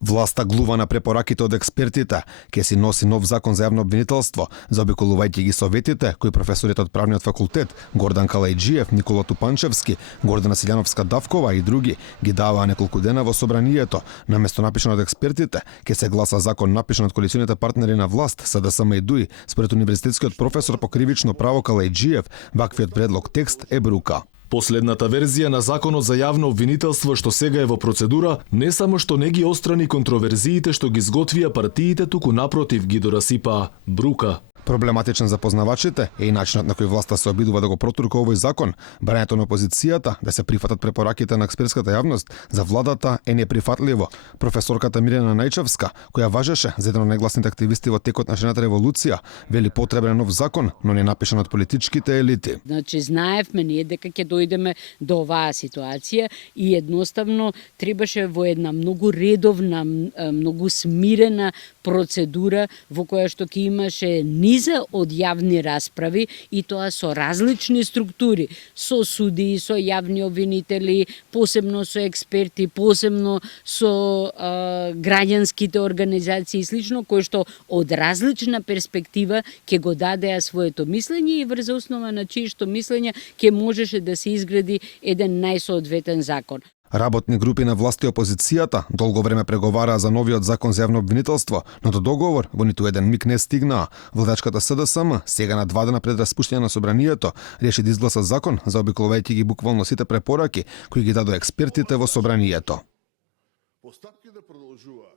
Власта глува на препораките од експертите, ке си носи нов закон за јавно обвинителство, заобиколувајќи ги советите кои професорите од правниот факултет Гордан Калајџиев, Никола Тупанчевски, Гордана Силјановска-Давкова и други ги даваа неколку дена во собранието. Наместо напишано од експертите, ке се гласа закон напишан од коалиционите партнери на власт, СДСМ и ДУИ. Според универзитетскиот професор по кривично право Калајџиев, ваквиот предлог текст е брука. Последната верзија на Законот за јавно обвинителство што сега е во процедура, не само што не ги острани контроверзиите што ги изготвија партиите, туку напротив ги дорасипаа брука. Проблематичен за познавачите е и начинот на кој власта се обидува да го протурка овој закон. Брањето на опозицијата да се прифатат препораките на експертската јавност за владата е неприфатливо. Професорката Мирена Најчевска, која важеше за еден од најгласните активисти во текот на жената револуција, вели потребен нов закон, но не напишан од политичките елити. Значи знаевме ние дека ќе дојдеме до оваа ситуација и едноставно требаше во една многу редовна, многу смирена процедура во која што ќе имаше низа од јавни расправи и тоа со различни структури, со суди, со јавни обвинители, посебно со експерти, посебно со граѓанските организации и слично, кои што од различна перспектива ќе го дадеа своето мислење и врз основа на чието мислење ќе можеше да се изгради еден најсоодветен закон. Работни групи на власт и опозицијата долго време преговараа за новиот закон за јавно обвинителство, но до договор во ниту еден миг не стигнаа. Владачката СДСМ сега на 2 дена пред распуштање на собранието реши да изгласа закон заобиколувајќи ги буквално сите препораки кои ги дадоа експертите во собранието. Постапки да продолжува.